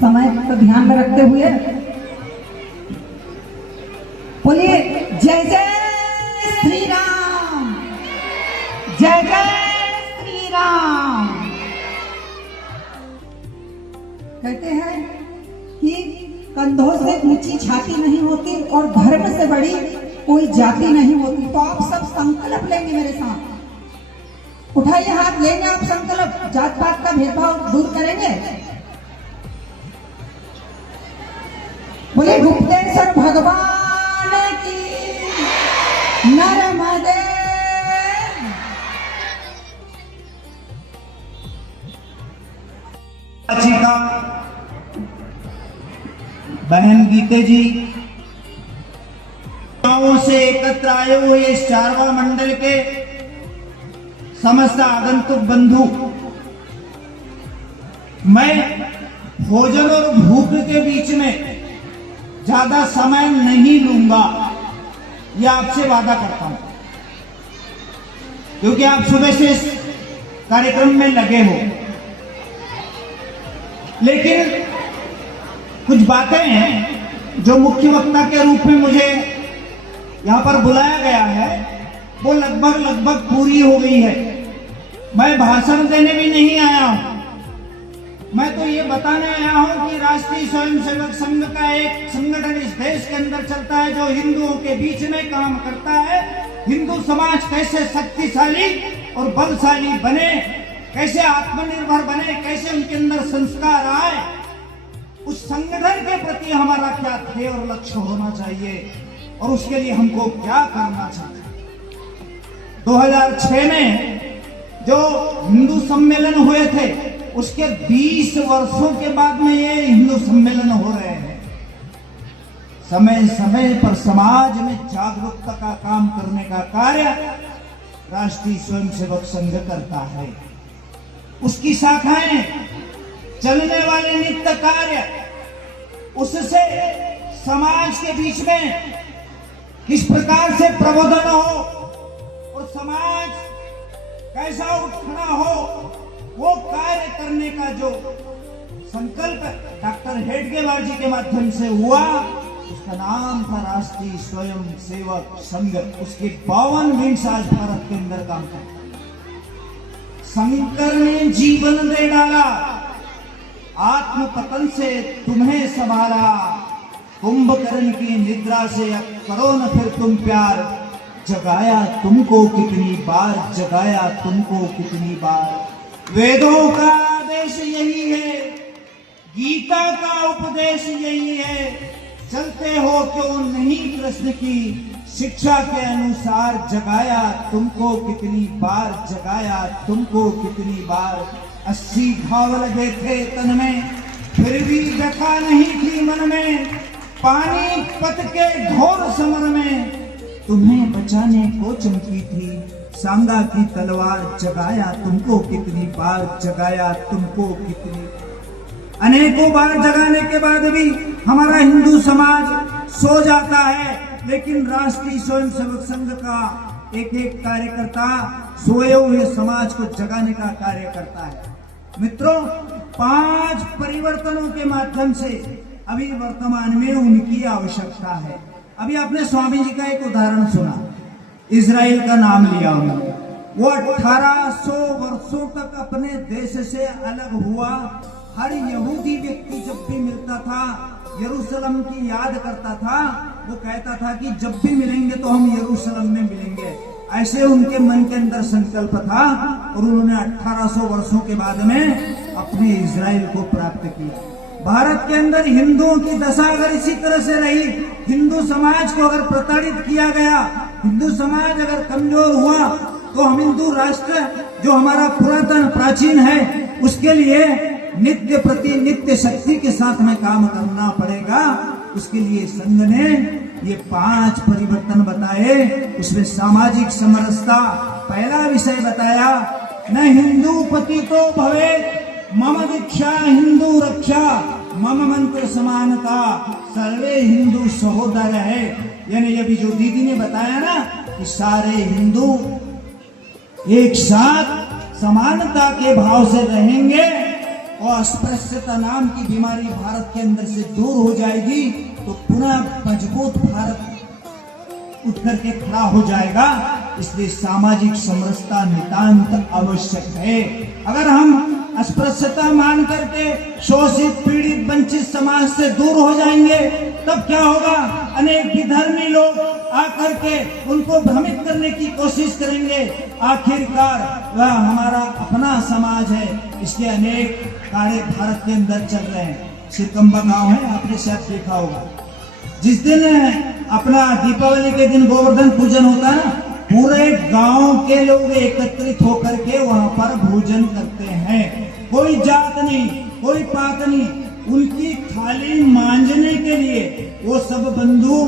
समय का ध्यान में रखते हुए बोलिए जय जय श्री राम, जय जय श्री राम। कहते हैं कि कंधों से ऊंची छाती नहीं होती और धर्म से बड़ी कोई जाति नहीं होती। तो आप सब संकल्प लेंगे मेरे साथ, उठाइए हाथ, लेंगे आप संकल्प, जात पात का भेदभाव दूर करेंगे। बोले गुप्तेश्वर भगवान की, नर्मदे। का बहन गीते जी गांवों से एकत्र आए हुए इस चारवा मंडल के समस्त आगंतुक बंधु, मैं भोजन और भूख के बीच में ज्यादा समय नहीं लूंगा, यह आपसे वादा करता हूं, क्योंकि आप सुबह से इस कार्यक्रम में लगे हो। लेकिन कुछ बातें हैं जो मुख्य वक्ता के रूप में मुझे यहां पर बुलाया गया है, वो लगभग पूरी हो गई है। मैं भाषण देने भी नहीं आया हूं, मैं तो ये बताने आया हूं कि राष्ट्रीय स्वयंसेवक संघ का एक संगठन इस देश के अंदर चलता है जो हिंदुओं के बीच में काम करता है। हिंदू समाज कैसे शक्तिशाली और बलशाली बने, कैसे आत्मनिर्भर बने, कैसे उनके अंदर संस्कार आए, उस संगठन के प्रति हमारा क्या ध्येय और लक्ष्य होना चाहिए और उसके लिए हमको क्या करना चाहिए। 2006 में जो हिंदू सम्मेलन हुए थे उसके 20 वर्षों के बाद में ये हिंदू सम्मेलन हो रहे हैं। समय समय पर समाज में जागरूकता का काम करने का कार्य राष्ट्रीय स्वयंसेवक संघ करता है। उसकी शाखाएं, चलने वाले नित्य कार्य, उससे समाज के बीच में किस प्रकार से प्रबोधन हो और समाज कैसा उठ खड़ा हो, वो कार्य करने का जो संकल्प डॉक्टर हेडगेवार जी के माध्यम से हुआ, उसका नाम था राष्ट्रीय स्वयं सेवक संघ। उसके 52 विंग्स आज भारत के अंदर काम करते हैं। शंकर ने जीवन दे डाला, आत्म पतन से तुम्हें संभाला, कुंभकर्ण की निद्रा से अब करो न फिर तुम प्यार, जगाया तुमको कितनी बार, जगाया तुमको कितनी बार। वेदों का आदेश यही है, गीता का उपदेश यही है, चलते हो क्यों नहीं कृष्ण की शिक्षा के अनुसार, जगाया तुमको कितनी बार, जगाया तुमको कितनी बार। 80 घाव लगे थे तन में, फिर भी व्यथा नहीं थी मन में, पानी पत के घोर समर में तुम्हें बचाने को चमकी थी सांगा की तलवार, जगाया तुमको कितनी बार, जगाया तुमको कितनी। अनेकों बार जगाने के बाद भी हमारा हिंदू समाज सो जाता है, लेकिन राष्ट्रीय स्वयंसेवक संघ का एक एक कार्यकर्ता सोए हुए समाज को जगाने का कार्य करता है। मित्रों, 5 परिवर्तनों के माध्यम से अभी वर्तमान में उनकी आवश्यकता है। अभी आपने स्वामी जी का एक उदाहरण सुना, इजराइल का नाम लिया उन्होंने। वो 1800 वर्षों तक अपने देश से अलग हुआ। हर यहूदी व्यक्ति जब भी मिलता था, यरूशलेम की याद करता था, वो कहता था कि जब भी मिलेंगे तो हम यरूशलेम में मिलेंगे। ऐसे उनके मन के अंदर संकल्प था और उन्होंने 1800 वर्षों के बाद में अपने इजराइल को प्राप्त किया। भारत के अंदर हिंदुओं की दशा अगर इसी तरह से रही, हिंदू समाज को अगर प्रताड़ित किया गया, हिंदू समाज अगर कमजोर हुआ, तो हम हिंदू राष्ट्र जो हमारा पुरातन प्राचीन है, उसके लिए नित्य प्रति नित्य शक्ति के साथ में काम करना पड़ेगा। उसके लिए संघ ने ये 5 परिवर्तन बताए। उसमें सामाजिक समरसता पहला विषय बताया, न हिंदू पतितो भवे मम दीक्षा हिंदू रक्षा, मम मंत्र समानता, सर्वे हिंदू सहोदर है। यानी अभी जो दीदी ने बताया ना कि सारे हिंदू एक साथ समानता के भाव से रहेंगे और अस्पृश्यता नाम की बीमारी भारत के अंदर से दूर हो जाएगी, तो पुनः मजबूत भारत उठ करके खड़ा हो जाएगा। इसलिए सामाजिक समरसता नितांत आवश्यक है। अगर हम अस्पृश्यता मान करके शोषित, पीड़ित, वंचित समाज से दूर हो जाएंगे, तब क्या होगा? अनेक विधर्मी लोग आकर के उनको भ्रमित करने की कोशिश करेंगे। आखिरकार वह हमारा अपना समाज है। इसके अनेक कार्य भारत के अंदर चल रहे हैं। सिरकंबा गांव है, आपने शायद देखा होगा। जिस दिन अपना दीपावली के दिन गोवर्धन पूजन होता है ना, पूरे गांव के लोग एकत्रित होकर के वहां पर भोजन करते हैं। कोई जात नहीं, कोई पात नहीं। उनकी थाली मांजने के लिए वो सब बंधु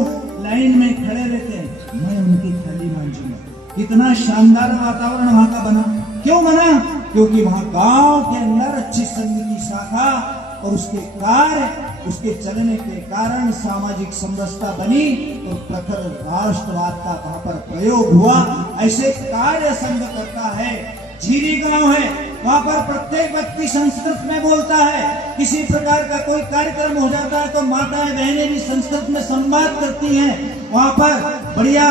लाइन में खड़े रहते हैं। मैं उनकी थाली मांजूंगा। कितना शानदार वातावरण वहां का बना। क्यों बना? क्योंकि वहां गांव के अंदर अच्छी संघ की शाखा और उसके कार्य, उसके चलने के कारण सामाजिक समरसता बनी और प्रखर राष्ट्रवाद का वहां पर प्रयोग हुआ। ऐसे कार्य संघ करता है। झीरी गांव है, वहां पर प्रत्येक व्यक्ति संस्कृत में बोलता है। किसी प्रकार का कोई कार्यक्रम हो जाता है तो माताएं बहनें भी संस्कृत में संवाद करती हैं। वहां पर बढ़िया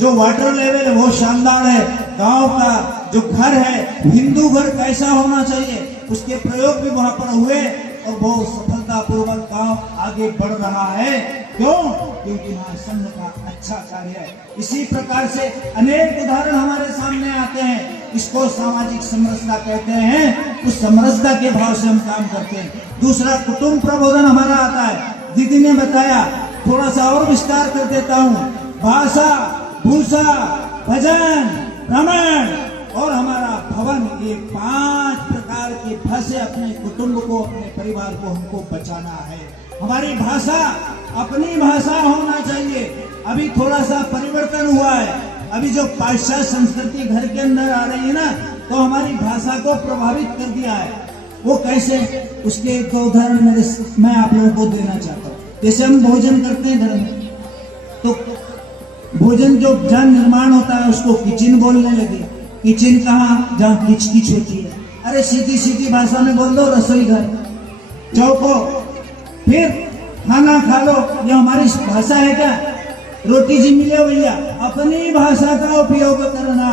जो वाटर लेवल है वो शानदार है। गांव का जो घर है, हिंदू घर कैसा होना चाहिए, उसके प्रयोग भी वहां पर हुए और बहुत सफलतापूर्वक गांव आगे बढ़ रहा है। क्यों? क्योंकि महासंघ का अच्छा कार्य है। इसी प्रकार से अनेक उदाहरण हमारे सामने आते हैं। इसको सामाजिक समरसता कहते हैं। उस समरसता के भाव से हम काम करते हैं। दूसरा कुटुंब प्रबोधन हमारा आता है। दीदी ने बताया, थोड़ा सा और विस्तार कर देता हूँ। भाषा, भूषा, भजन, भ्रमण और हमारा भवन, ये 5 प्रकार के फंसे अपने कुटुंब को, अपने परिवार को हमको बचाना है। हमारी भाषा अपनी भाषा होना चाहिए। अभी थोड़ा सा परिवर्तन हुआ है। अभी जो पाश्चात्य संस्कृति घर के अंदर आ रही है ना, तो हमारी भाषा को प्रभावित कर दिया है। वो कैसे? उसके एक दो उदाहरण मैं आप लोगों को देना चाहता हूँ। जैसे हम भोजन करते हैं घर में, तो भोजन जो जहाँ निर्माण होता है उसको किचन बोलने लगे। किचन कहाँ? जहाँ किच किच होती है। अरे सीधी सीधी भाषा में बोल दो रसोई घर, चौको, फिर खाना खा लो। ये हमारी भाषा है क्या? रोटी जी मिले भैया, अपनी भाषा का उपयोग करना।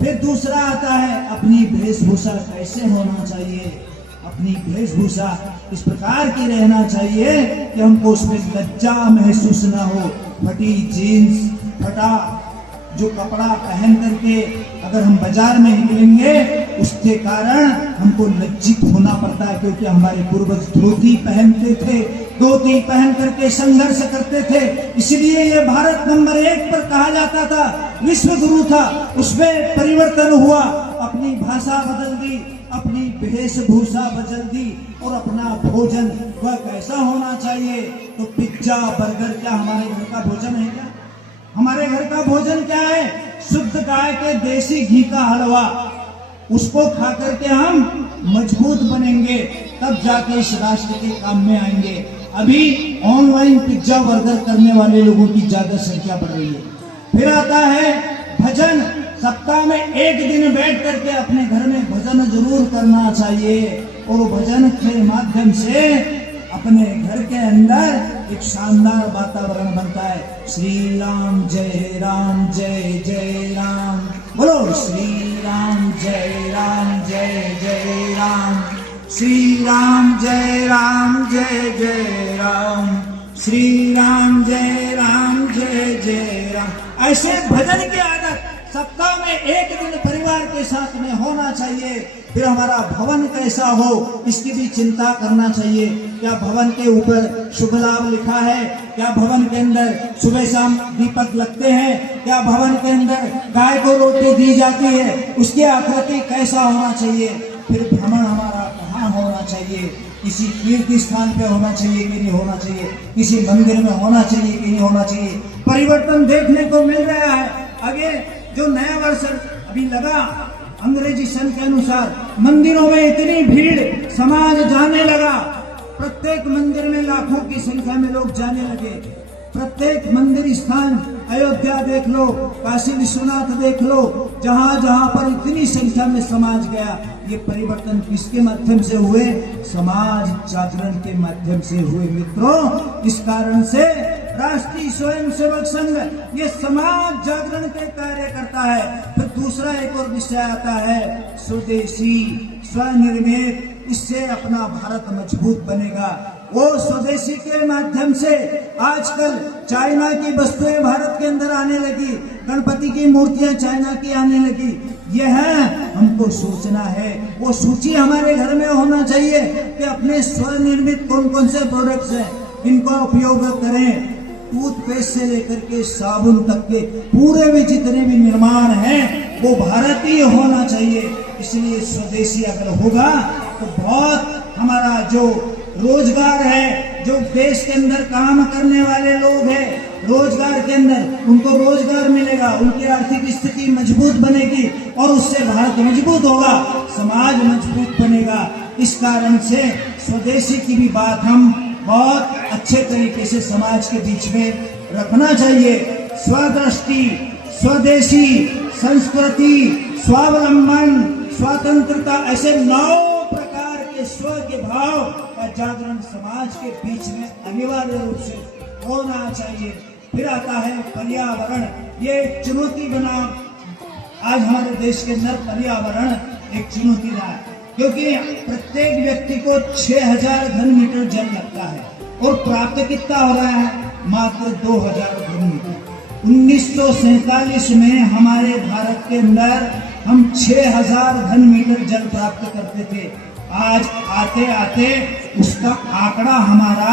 फिर दूसरा आता है अपनी वेशभूषा कैसे होना चाहिए। अपनी वेशभूषा इस प्रकार की रहना चाहिए कि हमको उसमें लज्जा महसूस ना हो। फटी जीन्स, फटा जो कपड़ा पहन करके अगर हम बाजार में निकलेंगे, उसके कारण हमको लज्जित होना पड़ता है। क्योंकि हमारे पूर्वज धोती पहनते थे, धोती पहन करके संघर्ष करते थे। इसलिए ये भारत नंबर 1 पर कहा जाता था, विश्व गुरु था। उसमें परिवर्तन हुआ, अपनी भाषा बदल दी, अपनी वेशभूषा बदल दी और अपना भोजन वह कैसा होना चाहिए। तो पिज्जा, बर्गर क्या हमारे घर का भोजन है क्या? हमारे घर का भोजन क्या है? शुद्ध गाय के देसी घी का हलवा। उसको खा करके हम मजबूत बनेंगे, तब जाके इस राष्ट्र के काम में आएंगे। अभी ऑनलाइन पिज्जा बर्गर करने वाले लोगों की ज्यादा संख्या बढ़ रही है। फिर आता है भजन। सप्ताह में 1 दिन बैठ करके अपने घर में भजन जरूर करना चाहिए। और भजन के माध्यम से अपने घर के अंदर एक शानदार वातावरण बनता है। श्री राम जय राम, जय जय राम, बोलो श्री राम जय राम, जय जय राम, श्री राम जय राम, जय जय राम, श्री राम जय राम, जय जय राम। ऐसे भजन की आदत सप्ताह में 1 दिन परिवार के साथ में होना चाहिए। फिर हमारा भवन कैसा हो, इसकी भी चिंता करना चाहिए। क्या भवन के ऊपर शुभ लाभ लिखा है? क्या भवन के अंदर सुबह शाम दीपक लगते हैं? क्या भवन के अंदर गाय को रोटी दी जाती है? उसकी आकृति कैसा होना चाहिए? फिर भ्रमण हमारा कहाँ होना चाहिए? किसी तीर्थ स्थान पे होना चाहिए कि नहीं होना चाहिए? किसी मंदिर में होना चाहिए कि नहीं होना चाहिए? परिवर्तन देखने को मिल रहा है। आगे जो नया वर्ष अभी लगा, अंग्रेजी सन के अनुसार मंदिरों में इतनी भीड़, समाज जाने लगा। प्रत्येक मंदिर में लाखों की संख्या में लोग जाने लगे। प्रत्येक मंदिर स्थान, अयोध्या देख लो, काशी विश्वनाथ देख लो, जहां जहां पर इतनी संख्या में समाज गया। ये परिवर्तन किसके माध्यम से हुए? समाज जागरण के माध्यम से हुए। मित्रों, इस कारण से राष्ट्रीय स्वयंसेवक संघ ये समाज जागरण के कार्य करता है। फिर दूसरा एक और विषय आता है स्वदेशी, स्वनिर्मित। इससे अपना भारत मजबूत बनेगा। वो स्वदेशी के माध्यम से आजकल चाइना की वस्तुएं भारत के अंदर आने लगी, गणपति की मूर्तियां चाइना की आने लगी। यह हमको सोचना है। वो सूची हमारे घर में होना चाहिए कि अपने स्वनिर्मित कौन कौन से प्रोडक्ट्स हैं, इनका उपयोग करें। टूथपेस्ट से लेकर के साबुन तक के पूरे में जितने भी निर्माण हैं वो भारतीय होना चाहिए। इसलिए स्वदेशी अगर होगा तो बहुत हमारा जो रोजगार है, जो देश के अंदर काम करने वाले लोग हैं, रोजगार के अंदर उनको रोजगार मिलेगा, उनकी आर्थिक स्थिति मजबूत बनेगी और उससे भारत मजबूत होगा, समाज मजबूत बनेगा। इस कारण से स्वदेशी की भी बात हम बहुत अच्छे तरीके से समाज के बीच में रखना चाहिए। स्वदृष्टि, स्वदेशी, संस्कृति, स्वावलंबन, स्वतंत्रता, ऐसे 9 प्रकार के स्व के भाव का जागरण समाज के बीच में अनिवार्य रूप से होना चाहिए। फिर आता है पर्यावरण। ये एक चुनौती बना आज हमारे देश के अंदर। पर्यावरण एक चुनौती रहा है क्योंकि प्रत्येक व्यक्ति को 6000 घन मीटर जल लगता है और प्राप्त कितना हो रहा है? मात्र 2000 घन मीटर। 1947 में हमारे भारत के अंदर हम 6000 घन मीटर जल प्राप्त करते थे। आज आते आते उसका आंकड़ा हमारा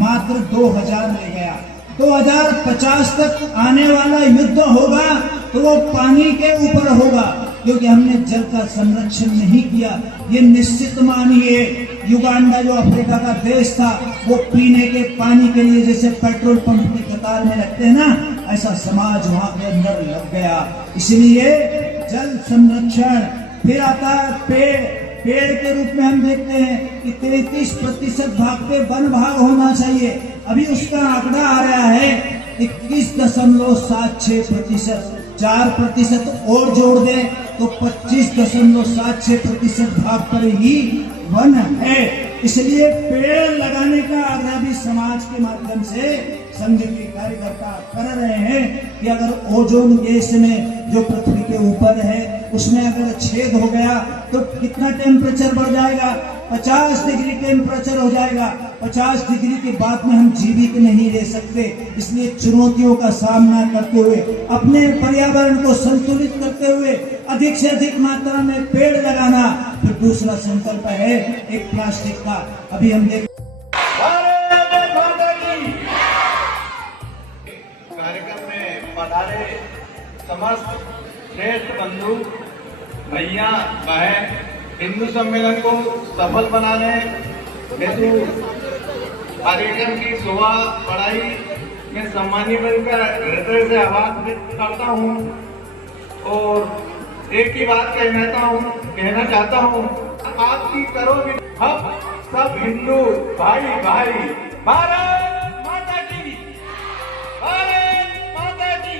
मात्र 2000 रह गया। 2050 तक आने वाला युद्ध होगा तो वो पानी के ऊपर होगा, क्योंकि हमने जल का संरक्षण नहीं किया। ये निश्चित मानिए, युगांडा जो अफ्रीका का देश था, वो पीने के पानी के लिए जैसे पेट्रोल पंप की कतार में लगते हैं ना, ऐसा समाज वहां के अंदर लग गया। इसलिए जल संरक्षण। फिर आता है पेड़ के रूप में हम देखते हैं कि 33% भाग पे वन भाग होना चाहिए। अभी उसका आंकड़ा आ रहा है 21.76%। 4% और जोड़ दें तो 25.76% भाग पर ही वन है। इसलिए पेड़ लगाने का आग्रह भी समाज के माध्यम से संघ के कार्यकर्ता कर रहे हैं कि अगर ओजोन गैस में जो पृथ्वी के ऊपर है उसमें अगर छेद हो गया तो कितना टेम्परेचर बढ़ जाएगा, 50 डिग्री टेम्परेचर हो जाएगा। 50 डिग्री के बाद में हम जीवित नहीं रह सकते। इसलिए चुनौतियों का सामना करते हुए, अपने पर्यावरण को संतुलित करते हुए अधिक से अधिक मात्रा में पेड़ लगाना। फिर दूसरा संकल्प है एक प्लास्टिक का। अभी हम देख कार्यक्रम में पधारे समस्त श्रेष्ठ बंधु भैया बहन, हिंदू सम्मेलन को सफल बनाने हेतु कार्यक्रम की शोभा बढ़ाई में सम्मानीय बनकर हृदय से आभार व्यक्त करता हूँ और एक ही बात कहना चाहता हूँ, आपकी करोगे हम सब हिंदू भाई भाई। भारत माता की, भारत माता की।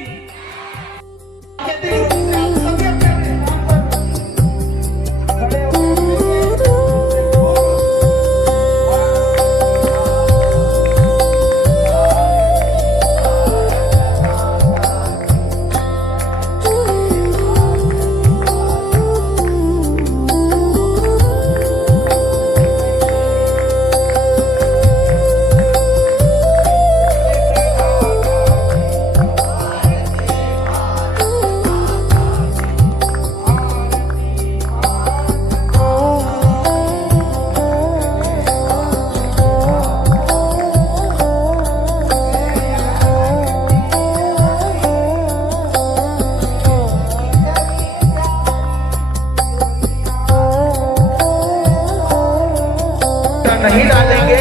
नहीं डालेंगे